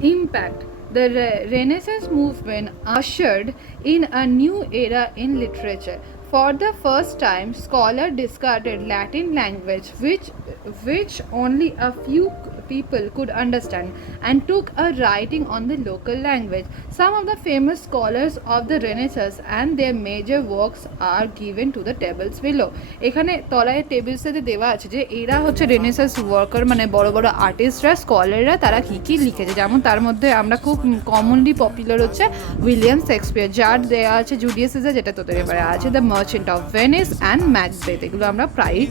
Impact. The Renaissance movement ushered in a new era in literature. For the first time, scholars discarded Latin language, which only a few people could understand, and took a writing on the local language. Some of the famous scholars of the Renaissance and their major works are given to the tables below. এখানে তলায় টেবিলসে দেওয়া আছে যে এরা হচ্ছে Renaissance worker, মানে বড় বড় আর্টিস্টরা, স্কলাররা, তারা কী কী লিখেছে। যেমন তার মধ্যে আমরা খুব কমনলি পপুলার হচ্ছে উইলিয়াম শেক্সপিয়ার, যার দেওয়া আছে জুলিয়াস সিজার, যেটা তোদের এবারে আছে the merchant of Venice and Macbeth. এগুলো আমরা প্রায়ই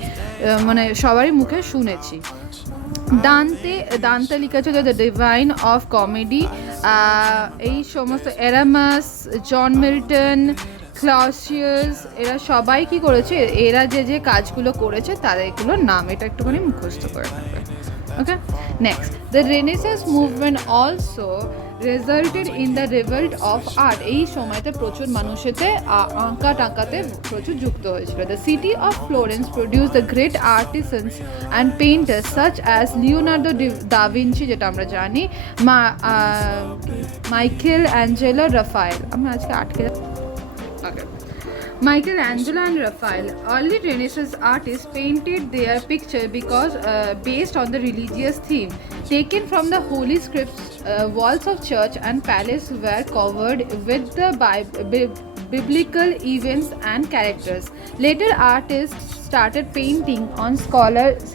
মানে সবারই মুখে শুনেছি। দান্তে লিখেছে দ্য ডিভাইন অফ কমেডি। এই সমস্ত এরামাস, জন মিল্টন, ক্লসিয়াস, এরা সবাই কি করেছে, এরা যে যে কাজগুলো করেছে তাদের এগুলোর নাম এটা একটুখানি মুখস্থ করে নেবে। Okay, next, the renaissance movement also resulted in the revolt of art. এই সময়তে প্রচুর মানুষেতে আঁকা টাঁকাতে প্রচুর যুক্ত হয়েছিল। The city of Florence produce the great artisans and painters such as Leonardo da Vinci, যেটা আমরা জানি, মাইকেল অ্যাঞ্জেলো, রাফায়েল। আমরা আজকে আটকে Michelangelo and Raphael, early Renaissance artists, painted their picture because based on the religious theme. Taken from the holy scripts, walls of church and palace were covered with the biblical events and characters. Later, artists started painting on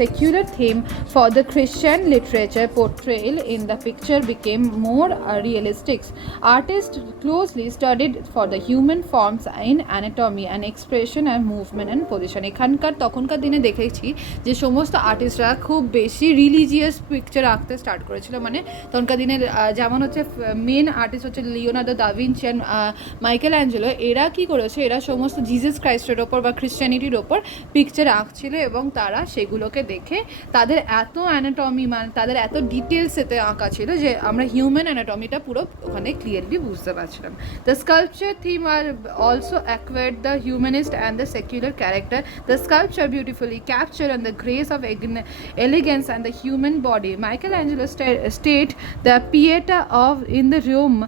secular theme for the Christian literature. Portrayal in the picture became more realistic. Artists closely studied for the human forms in anatomy and expression and movement and position. এখানকার তখনকার দিনে দেখেছি যে সমস্ত আর্টিস্টরা খুব বেশি religious picture আঁকতে স্টার্ট করেছিল। মানে তখনকার দিনে যেমন হচ্ছে মেন আর্টিস্ট হচ্ছে Leonardo da Vinci and Michael Angelo, এরা কি করেছে, এরা সমস্ত জিসাস ক্রাইস্টের ওপর বা খ্রিস্টানিটির ওপর পিকচার আঁকছিল এবং তারা সেগুলোকে দেখে তাদের এত অ্যানাটমি, মানে তাদের এত ডিটেলস এতে আঁকা ছিল যে আমরা হিউম্যান অ্যানাটমিটা পুরো ওখানে ক্লিয়ারলি বুঝতে পারছিলাম। The sculpture theme are also acquired the humanist and the secular character. The sculpture beautifully capture and the grace of elegance and the human body. Michelangelo state the Pieta of in the Rome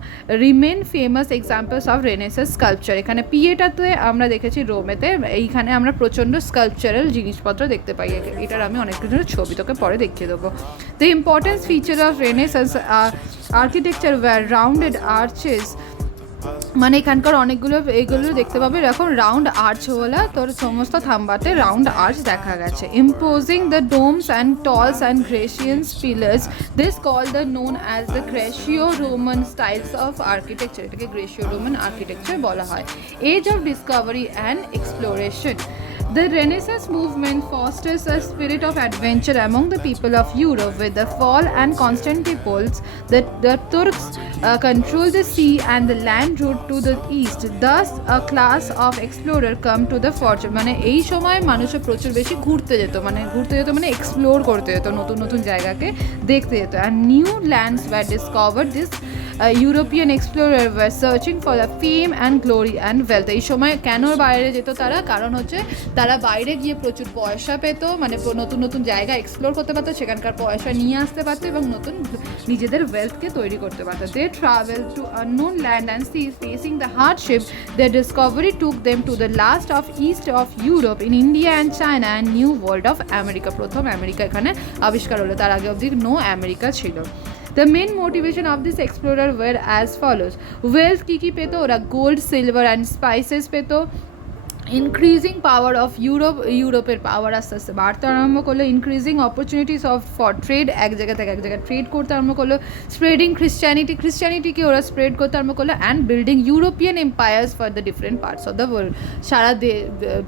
remain famous examples of Renaissance sculpture. এখানে পিয়েটাতে আমরা দেখেছি রোমেতে, এইখানে আমরা প্রচণ্ড স্কাল্পচারাল জিনিসপত্র দেখতে পাই। এটার আমি অনেক কিছু ছবি তোকে পরে দেখিয়ে দেবো। The importance feature of Renaissance architecture were rounded arches, মানে এখানকার অনেকগুলো এগুলো দেখতে পাবে এরকম রাউন্ড আর্চওয়ালা, তোর সমস্ত থাম্বাতে রাউন্ড আর্চ দেখা গেছে। Imposing the domes and tolls and Grecians pillars, this call the known as the Greco Roman styles of architecture. এটাকে গ্রেসিও রোমান আর্কিটেকচার বলা হয়। Age of discovery and exploration. The Renaissance movement fosters a spirit of adventure among the people of Europe. With the fall and Constantinople's, the Turks controlled the sea and the land route to the east. Thus, a class of explorer come to the fortune. মানে এই সময় মানুষের প্রচুর বেশি ঘুরতে যেত মানে এক্সপ্লোর করতে যেত, নতুন নতুন জায়গাকে দেখতে যেত। And new lands were discovered. This European explorer were searching for the fame and glory and wealth. এই সময় কেন বাইরে যেত তারা, কারণ হচ্ছে তারা বাইরে গিয়ে প্রচুর পয়সা পেত, মানে নতুন নতুন জায়গা এক্সপ্লোর করতে পারতো, সেখানকার পয়সা নিয়ে আসতে পারতো এবং নতুন নিজেদের ওয়েলথকে তৈরি করতে পারতো। They travel to unknown land and sea facing the hardship. Their discovery took them to the last of east of Europe in India and China and new world of America. প্রথম আমেরিকা এখানে আবিষ্কার হলো, তার আগে অবধি no America ছিল। The main motivation of this explorer were as follows. Wealth কি পেতো ওরা, গোল্ড, সিলভার অ্যান্ড স্পাইসেস পেতো। ইনক্রিজিং পাওয়ার অফ ইউরোপের পাওয়ার আস্তে আস্তে বাড়তে আরম্ভ করলো। Increasing opportunities of for trade, এক জায়গা থেকে এক জায়গায় ট্রেড করতে আরম্ভ করলো। স্প্রেডিং খ্রিস্টানিটিকে ওরা স্প্রেড করতে আরম্ভ করলো। And building European empires for the different parts of the world. সারা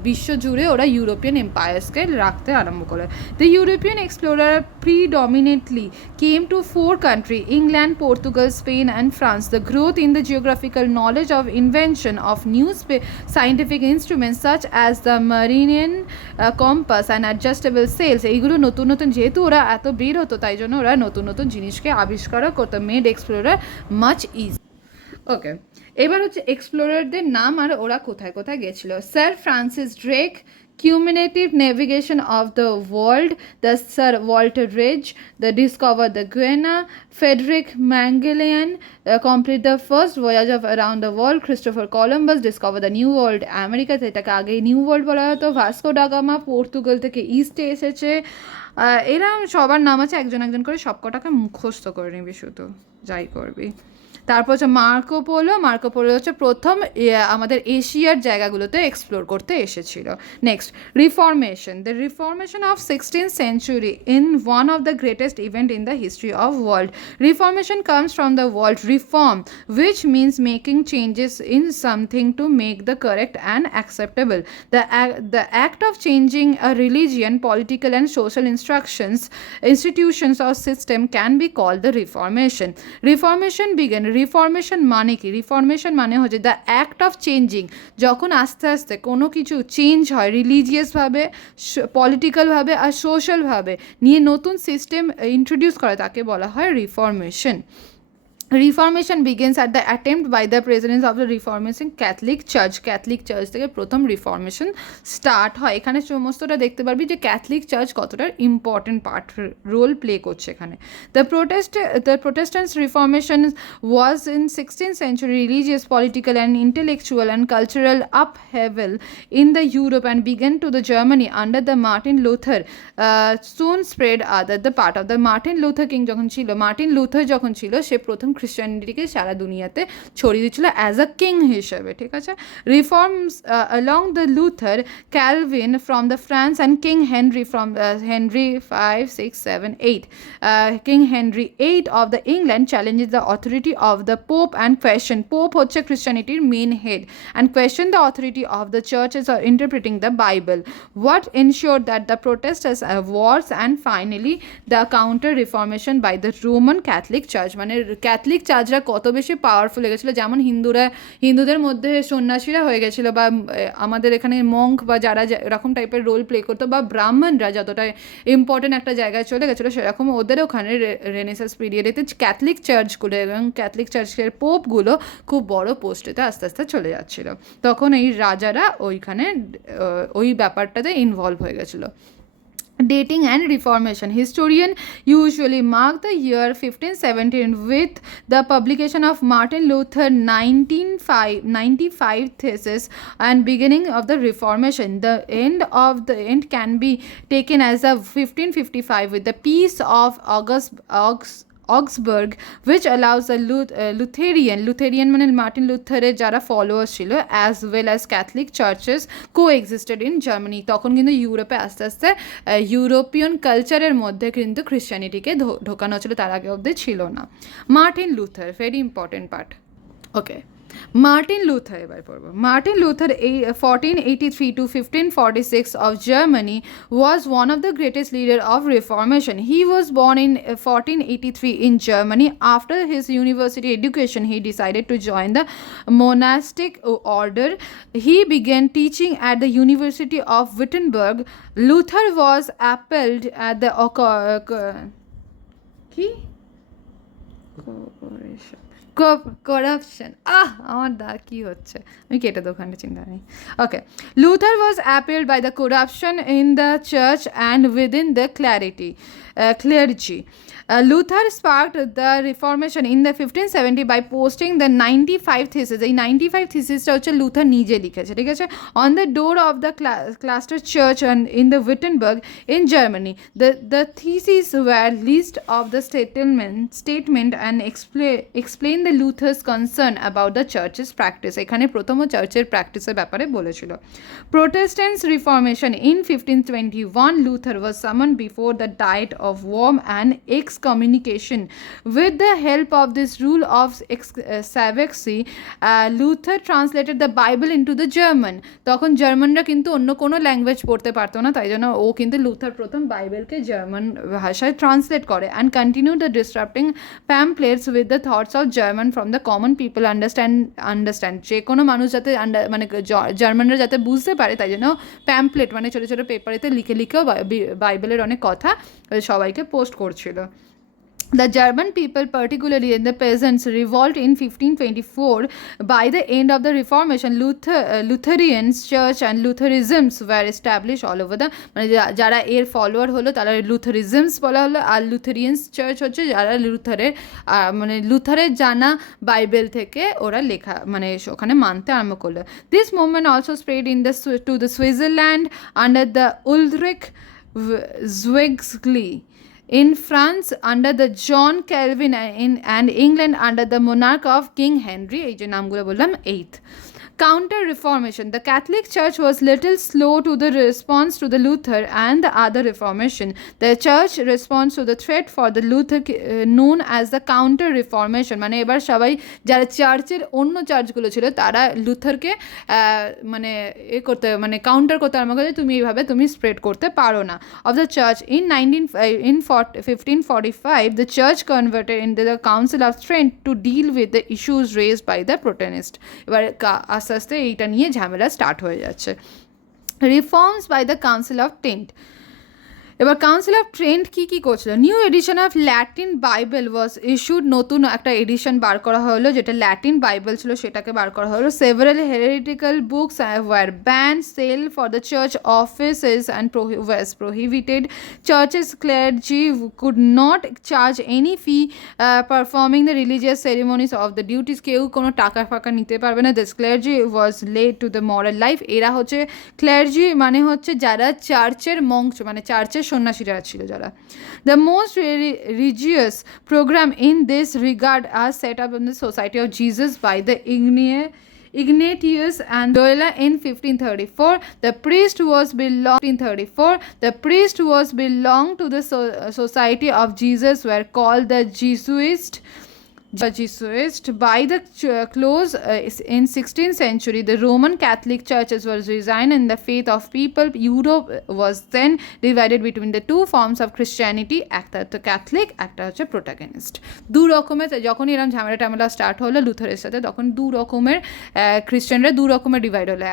বিশ্ব জুড়ে ওরা ইউরোপিয়ান এম্পায়ার্সকে রাখতে আরম্ভ করলো। The European explorer predominantly came to 4 countries: England, Portugal, Spain and France. The growth in the geographical knowledge of invention of new scientific instruments such as the Meridian compass and adjustable sails, এইগুলো নতুন নতুন, যেহেতু ওরা এত বের হতো তাই জন্য ওরা নতুন নতুন জিনিসকে আবিষ্কার করতো। Made explorer much easy. Okay, এবার হচ্ছে এক্সপ্লোরারদের নাম আর ওরা কোথায় কোথায় গেছিলো। Sir Francis Drake cumulative navigation of the world, the Sir Walter Ridge, the discovered the Guiana, Frederick Magellan complete the first voyage of around the world, Christopher Columbus discovered the New World, America যেটাকে আগে new world বলা হতো, Vasco da Gama Portugal থেকে ইস্টে এসেছে। এরা সবার নাম আছে, একজন একজন করে সব কটাকে মুখস্থ করে নিবি, শুধু যাই করবি। তারপর হচ্ছে মার্কো পোলো হচ্ছে প্রথম আমাদের এশিয়ার জায়গাগুলোতে এক্সপ্লোর করতে এসেছিল। Next, reformation, the reformation of 16th century in one of the greatest event in the history of world. Reformation comes from the word reform, which means making changes in something to make the correct and acceptable. The act of changing a religion, political and social institutions or system can be called the reformation. Reformation began. Reformation মানে কি? রিফর্মেশন মানে হচ্ছে the act of changing, যখন আস্তে আস্তে কোনো কিছু চেঞ্জ হয় রিলিজিয়াসভাবে, পলিটিক্যালভাবে আর সোশ্যালভাবে, নিয়ে নতুন সিস্টেম ইন্ট্রোডিউস করে, তাকে বলা হয় Reformation. Reformation begins at the attempt by the presidents of the Reformation Catholic church. Catholic church থেকে প্রথম রিফর্মেশন স্টার্ট হয়। এখানে সমস্তটা দেখতে পারবি যে ক্যাথলিক চার্চ কতটা ইম্পর্টেন্ট রোল প্লে করছে এখানে। The Protestants reformation was in 16th century religious, political and intellectual and cultural upheaval in the Europe and began to the Germany under the Martin Luther, soon spread other the part of the Martin Luther King Martin Luther যখন ছিল সে প্রথম খ্রিশ্চানিটিকে সারা দুনিয়াতে ছড়িয়ে দিচ্ছিল as a king হিসেবে, ঠিক আছে। Reforms along the Luther, Calvin from the France and king Henry from Henry 5, 6, 7, 8 king Henry 8 of the England challenges the authority of the pope and question, pope হচ্ছে খ্রিশ্চানিটির main head, and question the authority of the churches or interpreting the Bible, what ensured that the protesters wars, and finally the counter reformation by the Roman Catholic Church। মানে ক্যাথলিক চার্চরা কত বেশি পাওয়ারফুল হয়ে গেছিলো, যেমন হিন্দুদের মধ্যে সন্ন্যাসীরা হয়ে গেছিলো, বা আমাদের এখানে মঙ্ক বা যারা এরকম টাইপের রোল প্লে করতো, বা ব্রাহ্মণরা যতটা ইম্পর্টেন্ট একটা জায়গায় চলে গেছিলো, সেরকম ওদের ওখানে রেনেসাস পিরিয়ডেতে ক্যাথলিক চার্চগুলো এবং ক্যাথলিক চার্চের পোপগুলো খুব বড় পোস্টেতে আস্তে আস্তে চলে যাচ্ছিলো। তখন এই রাজারা ওইখানে ওই ব্যাপারটাতে ইনভলভ হয়ে গেছিলো। Dating and Reformation. Historian usually mark the year 1517 with the publication of Martin Luther 1995 thesis and beginning of the Reformation. The end can be taken as a 1555 with the Peace of Augsburg, which allows the Lutheran মানে Martin লুথারের যারা followers ছিল as well as Catholic churches coexisted in Germany. তখন কিন্তু ইউরোপে আস্তে আস্তে ইউরোপিয়ান কালচারের মধ্যে কিন্তু খ্রিশ্চানিটিকে ঢোকানো ছিল, তার আগে অবধি ছিল না। Martin Luther, very important part. Okay, Martin Luther এবার পড়ব। Martin Luther 1483 to 1546 of Germany was one of the greatest leader of Reformation. He was born in 1483 in Germany. After his university education, he decided to join the monastic order. He began teaching at the University of Wittenberg. Luther was appelled at the corruption. আমার কি হচ্ছে, আমি কেটে দোকানটা চিন্তা নেই। ওকে, Luther was appalled by the corruption in the church and within the clergy. Luther sparked the Reformation in the 1570 by posting the 95 thesis. এই 95 থিসিসটা হচ্ছে লুথার নিজে লিখেছে, ঠিক আছে, on the door of the Cluster Church and in the Wittenberg in Germany. The theses were list of the statement and explain the Luther's concern about the church's practice. এখানে প্রথম চার্চের প্র্যাকটিসের ব্যাপারে বলেছিল। Protestants Reformation in 1521, Luther was summoned before the Diet of Worms and excommunication. With the help of this rule of Savexy, Luther translated the Bible into the German. তখন জার্মানরা কিন্তু অন্য কোনো ল্যাঙ্গুয়েজ পড়তে পারতো না, তাই জন্য ও কিন্তু লুথার প্রথম বাইবেলকে জার্মান ভাষায় ট্রান্সলেট করে, অ্যান্ড কন্টিনিউ দ্য ডিসরাপ্টিং pamphlets with the thoughts of German from the common people understand. যে কোনো মানুষ যাতে মানে জার্মানরা যাতে বুঝতে পারে, তাই জন্য প্যাম্পলেট মানে ছোটো ছোটো পেপারেতে লিখেও বাইবেলের অনেক কথা সবাইকে পোস্ট করছিল। The German people, particularly in the peasants, revolt in 1524. By the end of the Reformation, Lutherans church and Lutheranisms were established all over the মানে যারা এর ফলোয়ার হলো তারা লুথারিজমস বলা হলো, আর লুথেরিয়ান্স চার্চ হচ্ছে যারা লুথারের মানে লুথারের জানা বাইবেল থেকে ওরা লেখা মানে ওখানে মানতে আরম্ভ করলো। This movement also spread in the to the Switzerland under the Ulrich Zwingli, in France under the John Calvin, and England under the monarch of King Henry, এই যে নামগুলো বললাম, 8th. Counter Reformation. The Catholic Church was little slow to the response to the Luther and the other Reformation. The Church response to the threat for the Luther known as the Counter Reformation. মানে এবার সবাই যারা চার্চের অন্য চার্চগুলো ছিল তারা লুথারকে মানে এ করতে মানে কাউন্টার করতে আরম্ভ করে, তুমি এইভাবে তুমি স্প্রেড করতে পারো না। Of the Church in 1545 the Church converted into the Council of Trent to deal with the issues raised by the Protestants. এবার আস্তে আস্তে এইটা নিয়ে ঝামেলা স্টার্ট হয়ে যাচ্ছে। Reforms by the Council of Trent. এবার কাউন্সিল অফ ট্রেন্ট কী কী করছিল? New edition of Latin Bible was issued, নতুন একটা এডিশন বার করা হলো যেটা ল্যাটিন বাইবেল ছিল সেটাকে বার করা হলো। Several heretical books were banned, sale for the church offices and was prohibited. Churches clergy could not charge any fee performing the religious ceremonies of the duties, কেউ কোনো টাকা ফাঁকা নিতে পারবে না। This clergy was led to the moral life. এরা হচ্ছে ক্লার্জি মানে হচ্ছে যারা চার্চের মঙ্ক মানে চার্চের সন্ন্যাসীরা ছিল যারা। The most religious program in this regard are set up in the Society of Jesus by the Ignatius and Loyola in 1534. The priest was belonged to the Society of Jesus were called the Jesuits. By the close in 16th century, the Roman Catholic churches were resigned in the faith of people. Europe was then divided between the two forms of Christianity, একটা হচ্ছে ক্যাথলিক, একটা হচ্ছে প্রোটাগনিস্ট। দু রকমের যখন এরকম ঝামেলা স্টার্ট হলো লুথারের সাথে, তখন দু রকমের খ্রিস্টানরা দু রকমের ডিভাইড হলো।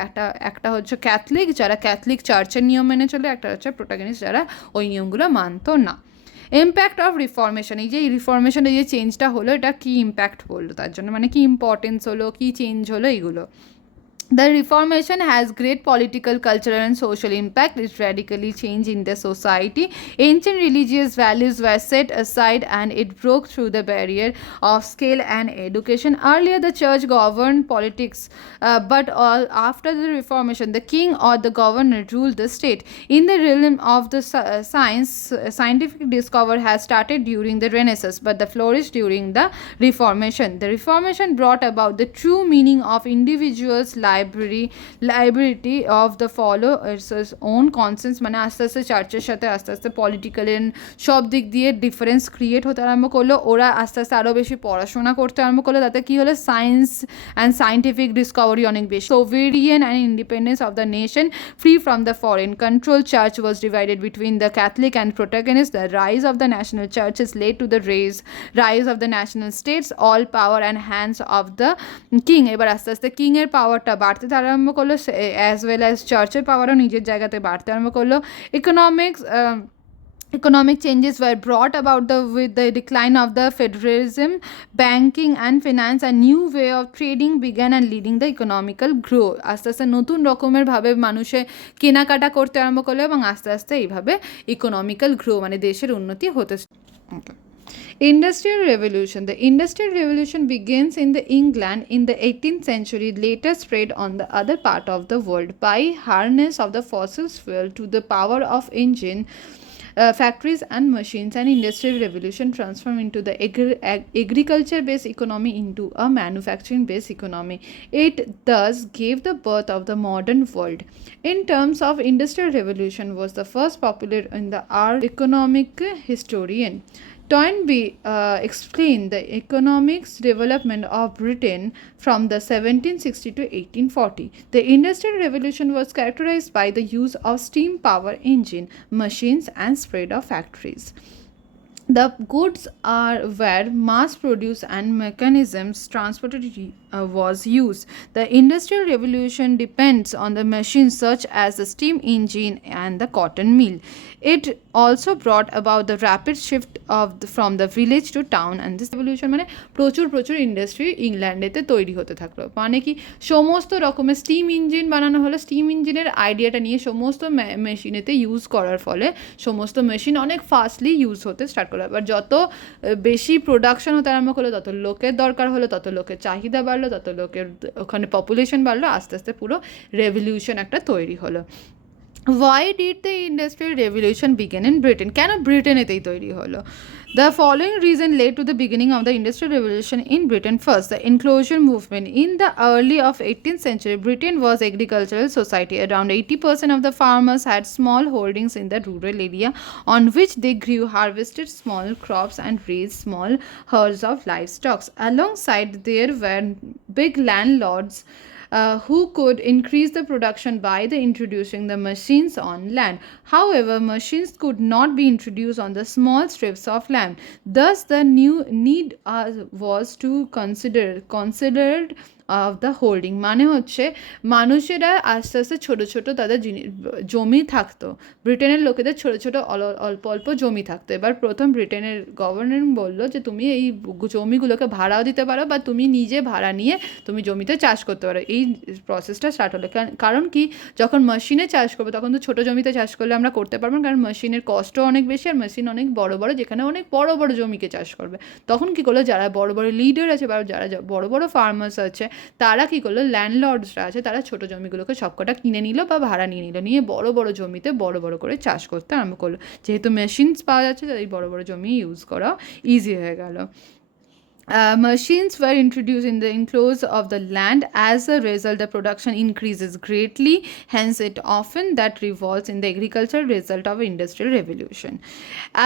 একটা হচ্ছে ক্যাথলিক যারা ক্যাথলিক চার্চের নিয়ম মেনে চলে, একটা হচ্ছে প্রোটাগনিস্ট যারা ওই নিয়মগুলো মানতো না। ইম্প্যাক্ট অফ রিফর্মেশন, এই যে রিফর্মেশন এই যে চেঞ্জটা হলো এটা কী ইম্প্যাক্ট পড়লো তার জন্য, মানে কি ইম্পর্টেন্স হলো, কি চেঞ্জ হলো এইগুলো। The Reformation has great political, cultural and social impact. It radically changed in the society. Ancient religious values were set aside and it broke through the barrier of scale and education. Earlier the church governed politics, but after the Reformation the king or the governor ruled the state. In the realm of the scientific discovery has started during the Renaissance but the flourished during the Reformation. The Reformation brought about the true meaning of individuals' liability of the follow its own conscience, মানে আস্তে আস্তে চার্চের সাথে আস্তে আস্তে পলিটিক্যাল সব দিক দিয়ে ডিফারেন্স ক্রিয়েট হতে আরম্ভ করলো। ওরা আস্তে আস্তে আরও বেশি পড়াশোনা করতে আরম্ভ করলো, তাতে কী হলো সায়েন্স অ্যান্ড সায়েন্টিফিক ডিসকভারি অনেক বেশি। Sovereign and independence of the nation free from the foreign control. Church was divided between the Catholic and protagonist. The rise of the national churches led to the rise of the national states. All power and hands of the king. এবার আস্তে আস্তে কিংয়ের পাওয়ারটা বাড়তে আরম্ভ করলো, as well as চার্চের পাওয়ারও নিজের জায়গাতে বাড়তে আরম্ভ করলো। Economic changes were brought about with the decline of the feudalism. Banking and finance, a new way of trading began and leading the economical growth. আস্তে আস্তে নতুন রকমের ভাবে মানুষে কেনাকাটা করতে আরম্ভ করলো এবং আস্তে আস্তে এইভাবে ইকোনমিক্যাল গ্রো মানে দেশের উন্নতি হতে। Industrial Revolution. The Industrial Revolution begins in the England in the 18th century, later spread on the other part of the world. By harness of the fossil fuel to the power of engine, factories and machines, and industrial revolution transformed into the agriculture-based economy into a manufacturing-based economy. It thus gave the birth of the modern world. In terms of industrial revolution was the first popular in the art economic historian. Toynbee explained the economic development of Britain from the 1760 to 1840. The Industrial Revolution was characterized by the use of steam power engine, machines and spread of factories. The goods were mass produced and mechanisms transported was used. The Industrial Revolution depends on the machines such as the steam engine and the cotton mill. It also brought about the rapid shift from the village to town, and this revolution মানে প্রচুর প্রচুর ইন্ডাস্ট্রি ইংল্যান্ডেতে তৈরি হতে থাকলো। মানে কি সমস্ত রকমের স্টিম ইঞ্জিন বানানো হলো, স্টিম ইঞ্জিনের আইডিয়াটা নিয়ে সমস্ত মেশিনেতে ইউজ করার ফলে সমস্ত মেশিন অনেক ফাস্টলি ইউজ হতে স্টার্ট করলো। এবার যত বেশি প্রোডাকশন হতে আরম্ভ করলো, তত লোকের দরকার হলো, তত লোকের চাহিদা বাড়লো, তত লোকের ওখানে পপুলেশন বাড়লো, আস্তে আস্তে পুরো রেভলিউশন একটা তৈরি হলো। Why did the Industrial Revolution begin in Britain? কেন ব্রিটেনেতেই তৈরি হলো? The following reason led to the beginning of the Industrial Revolution in Britain. First, the enclosure movement. In the early of 18th century, Britain was agricultural society. Around 80% of the farmers had small holdings in the rural area on which they grew, harvested small crops and raised small herds of livestock. Alongside, there were big landlords who could increase the production by the introducing the machines on land. However, machines could not be introduced on the small strips of land. Thus, the new need was to considered of the holding. মানে হচ্ছে মানুষেরা আস্তে আস্তে ছোটো ছোটো তাদের জমি থাকতো, ব্রিটেনের লোকেদের ছোটো ছোটো অল্প অল্প জমি থাকতো। এবার প্রথম ব্রিটেনের গভর্নর বললো যে তুমি এই জমিগুলোকে ভাড়াও দিতে পারো, বা তুমি নিজে ভাড়া নিয়ে তুমি জমিতে চাষ করতে পারো। এই প্রসেসটা স্টার্ট হলো। কারণ কি, যখন মেশিনে চাষ করবো তখন তো ছোটো জমিতে চাষ করলে আমরা করতে পারবো না, কারণ মেশিনের কষ্টও অনেক বেশি, আর মেশিন অনেক বড় বড়, যেখানে অনেক বড় বড় জমিকে চাষ করবে। তখন কী করলো, যারা বড় বড় লিডার আছে বা যারা বড় বড় ফার্মার্স আছে, তারা কী করলো, ল্যান্ডলর্ডসরা আছে, তারা ছোটো জমিগুলোকে সবকটা কিনে নিল বা ভাড়া নিয়ে নিল, নিয়ে বড় বড় জমিতে বড় বড় করে চাষ করতে আরম্ভ করলো। যেহেতু মেশিনস পাওয়া যাচ্ছে, তাই বড় বড় জমি ইউজ করা ইজি হয়ে গেল। Machines were introduced in the enclosure of the land. As a result, the production increases greatly. Hence, it often that revolves in the agricultural result of industrial revolution.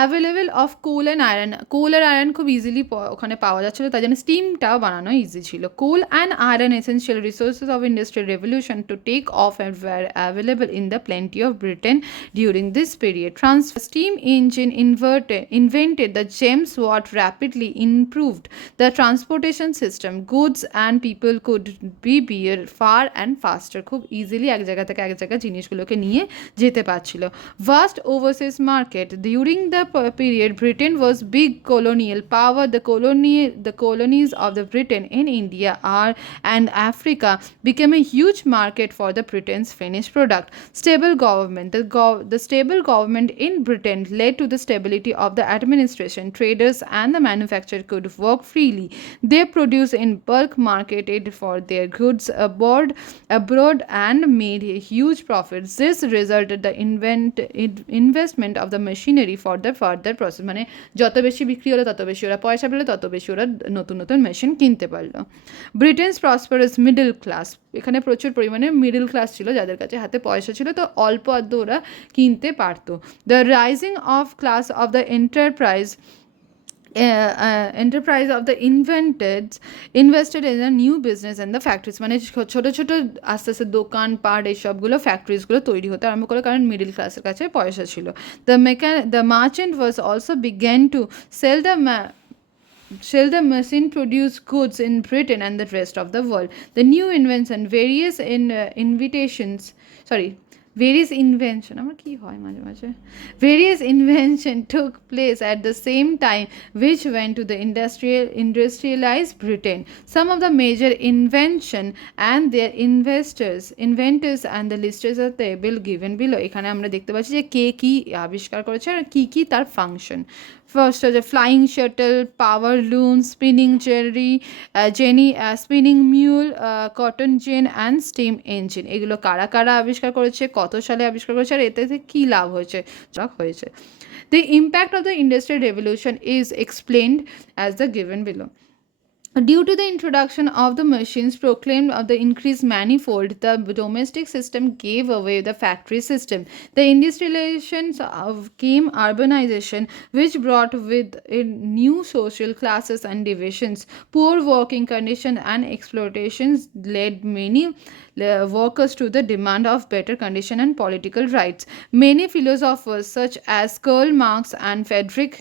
Available of coal and iron. Coal আর iron খুব easily ওখানে পাওয়া যাচ্ছিলো, তাই জন্য স্টিমটাও বানানো ইজি ছিল। Coal and iron, essential resources of industrial revolution to take off, and were available in the plenty of Britain during this period. Steam engine invented the gems what rapidly improved the transportation system. Goods and people could be bear far and faster. খুব ইজিলি এক জায়গা থেকে এক জায়গা জিনিসগুলোকে নিয়ে যেতে পারছিল। Vast overseas market. During the period, Britain was big colonial power. The colonies of the Britain in India and Africa became a huge market for the Britain's finished product. Stable government. The stable government in Britain led to the stability of the administration. Traders and the manufacturer could work freely. They produced in bulk, marketed for their goods abroad and made huge profits. This resulted the investment of the machinery for the further process. মানে যত বেশি বিক্রি হলো, তত বেশি ওরা পয়সা পেলো, তত বেশি ওরা নতুন নতুন মেশিন কিনতে পারলো। Britain's prosperous middle class. এখানে প্রচুর পরিমাণে মিডল ক্লাস ছিল, যাদের কাছে হাতে পয়সা ছিল, তো অল্প আদ্য ওরা কিনতে পারতো। The rising of class of the enterprise of the invested in a new business and the factories. মানে ছোটো ছোটো আস্তে আস্তে দোকান পাট এইসবগুলো ফ্যাক্টরিজগুলো তৈরি হতে আরম্ভ করলো, কারণ মিডিল ক্লাসের কাছে পয়সা ছিল। The merchant was also began to sell the machine produced goods in Britain and the rest of the world. The new invention, various invention took place at the same time, which went to the industrialized Britain. Some of the major invention and their inventors and the listers are table given below. এখানে আমরা দেখতে পাচ্ছি যে কে কি আবিষ্কার করেছে আর কি কি তার ফাংশন। First হচ্ছে flying shuttle, power loom, spinning spinning mule, cotton gin and steam engine. এগুলো কারা কারা আবিষ্কার করেছে, কত সালে আবিষ্কার করেছে, আর এতে কী লাভ হয়েছে। The impact of the Industrial Revolution is explained as the given below. Due to the introduction of the machines proclaimed of the increased manifold, the domestic system gave away the factory system. The industrialization came urbanization, which brought with it new social classes and divisions. Poor working conditions and exploitations led many workers to the demand of better condition and political rights. Many philosophers such as Karl Marx and Friedrich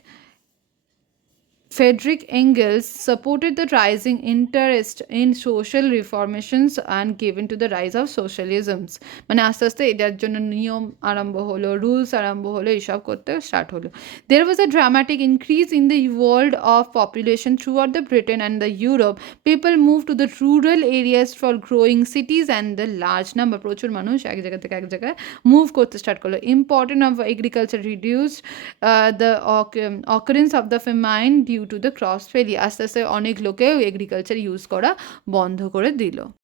Friedrich Engels supported the rising interest in social reformations and given to the rise of socialisms. মানে আস্তে আস্তে এটার জন্য নিয়ম আরম্ভ হলো, রুলস আরম্ভ হলো, এইসব করতে স্টার্ট হলো। There was a dramatic increase in the world of population throughout the Britain and the Europe. People moved to the rural areas for growing cities and the large number, প্রচুর মানুষ এক জায়গা থেকে এক জায়গায় মুভ করতে স্টার্ট করলো। Importance of agriculture reduced, the occurrence of the famine due to the cross failure, আস্তে আস্তে অনেক লোকে এগ্রিকালচার ইউজ করা বন্ধ করে দিল।